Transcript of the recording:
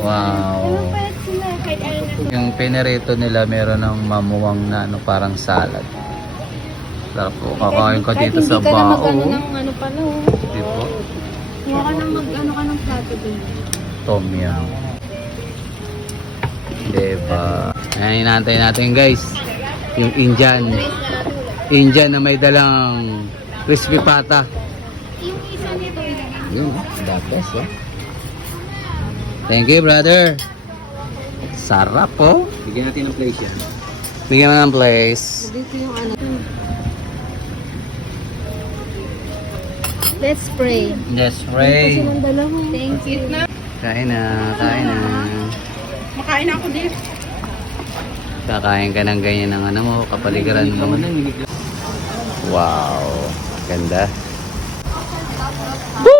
Wow. Yung pinirito nila meron ng mamuwang na ano, parang salad. Sarap po. Kakain ka dito sa bao. Kahit hindi ka na mag-ano ng ano pala. Di po? Huwag ka nang mag-ano ka ng plato dun. Tom yum. Diba? Ayan, inaantay natin guys. Yung Indian. Indian na may dalang crispy pata. Yung isa nito, Yun, dapat eh. Thank you, brother. Sarap po. Bigyan natin ng place yan. Bigyan mo ng place. dito yung ano. Let's pray. Let's pray. Ng dalawa. Thank you. Kain na, kain na. Makain ako dito. Kakain ka ng ganyan ng ano mo, kapaligiran mo. Wow, ganda. Woo!